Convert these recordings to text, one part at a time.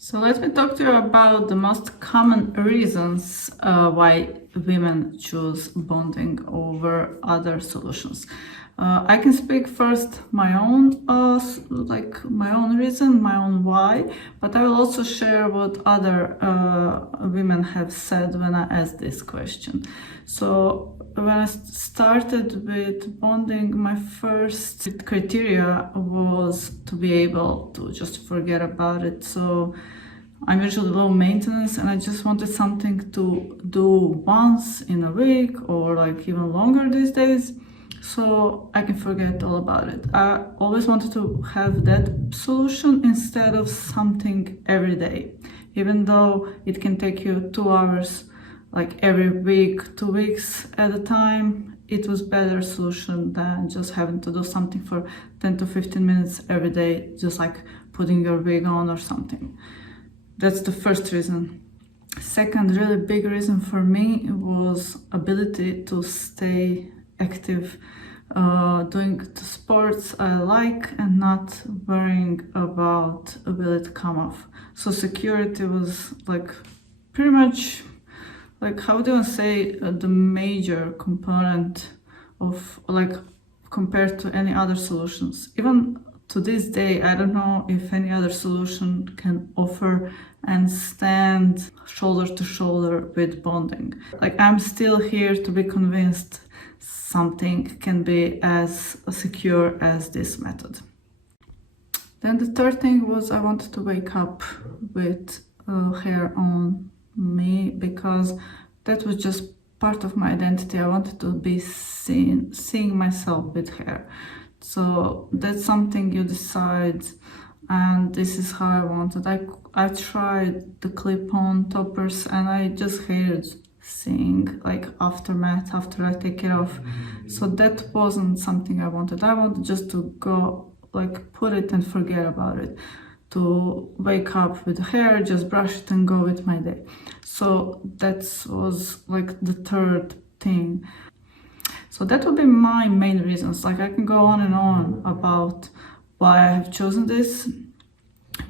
So let me talk to you about the most common reasons why women choose bonding over other solutions. I can speak first my own my own reason, my own why, but I will also share what other women have said when I asked this question. So when I started with bonding, my first criteria was to be able to just forget about it. So I'm usually low maintenance and I just wanted something to do once in a week or like even longer these days, so I can forget all about it. I always wanted to have that solution instead of something every day, even though it can take you 2 hours like every week, 2 weeks at a time. It was better solution than just having to do something for 10 to 15 minutes every day, just like putting your wig on or something. That's the first reason. Second really big reason for me was ability to stay active, doing the sports I like and not worrying about will it come off. So security was like pretty much like, how do I say, the major component of like compared to any other solutions. Even to this day, I don't know if any other solution can offer and stand shoulder to shoulder with bonding. Like, I'm still here to be convinced something can be as secure as this method. Then the third thing was I wanted to wake up with hair on me, because that was just part of my identity. I wanted to be seeing myself with hair. So that's something you decide, and this is how I wanted. I tried the clip-on toppers and I just hated seeing like aftermath after I take it off. So that wasn't something I wanted. I wanted just to go like put it and forget about it, to wake up with hair, just brush it and go with my day. So that was like the third thing. So that would be my main reasons. Like, I can go on and on about why I have chosen this,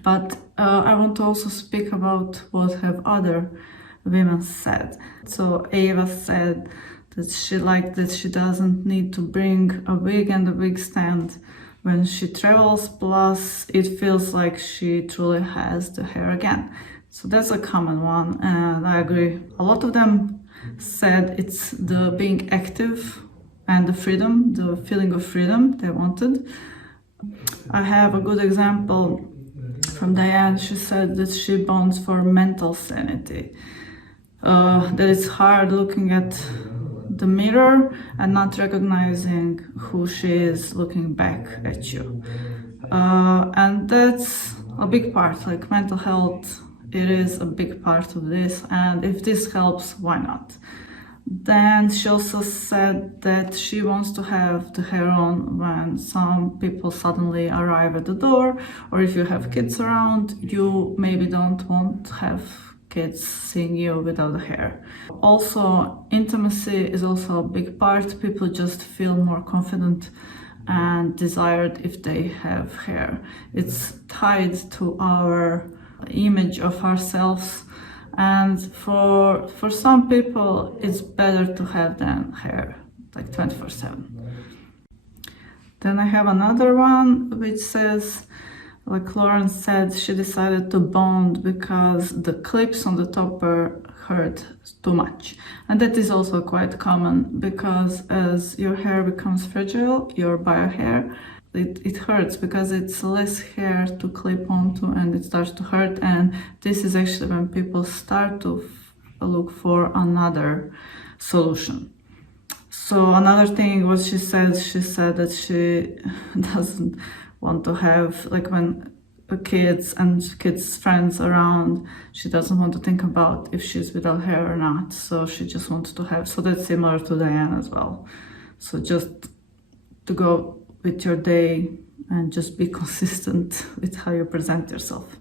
but I want to also speak about what have other women said. So Ava said that she liked that she doesn't need to bring a wig and a wig stand when she travels, plus it feels like she truly has the hair again. So that's a common one, and I agree. A lot of them said it's the being active and the freedom, the feeling of freedom they wanted. I have a good example from Diane. She said that she bonds for mental sanity, that it's hard looking at the mirror and not recognizing who she is looking back at you. And that's a big part, like mental health, it is a big part of this, and if this helps, why not? Then she also said that she wants to have the hair on when some people suddenly arrive at the door, or if you have kids around, you maybe don't want to have kids seeing you without the hair. Also, intimacy is also a big part. People just feel more confident and desired if they have hair. It's tied to our image of ourselves, and for some people it's better to have than hair like 24/7. Then I have another one which says, like Lauren said, she decided to bond because the clips on the topper hurt too much. And that is also quite common, because as your hair becomes fragile, your bio hair, it hurts because it's less hair to clip onto and it starts to hurt. And this is actually when people start to look for another solution. So another thing what she said that she doesn't want to have, like, when kids and kids' friends around, she doesn't want to think about if she's without hair or not. So she just wants to have, so that's similar to Diane as well. So just to go with your day and just be consistent with how you present yourself.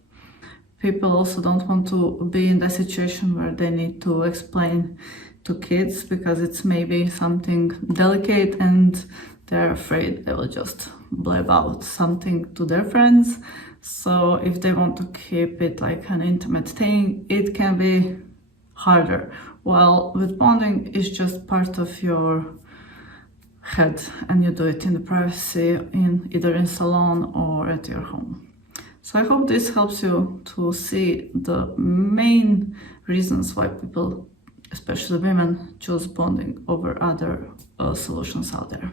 People also don't want to be in that situation where they need to explain to kids because it's maybe something delicate and they're afraid they will just blab out something to their friends. So if they want to keep it like an intimate thing, it can be harder. While with bonding, it's just part of your head and you do it in the privacy in either in salon or at your home. So I hope this helps you to see the main reasons why people, especially women, choose bonding over other solutions out there.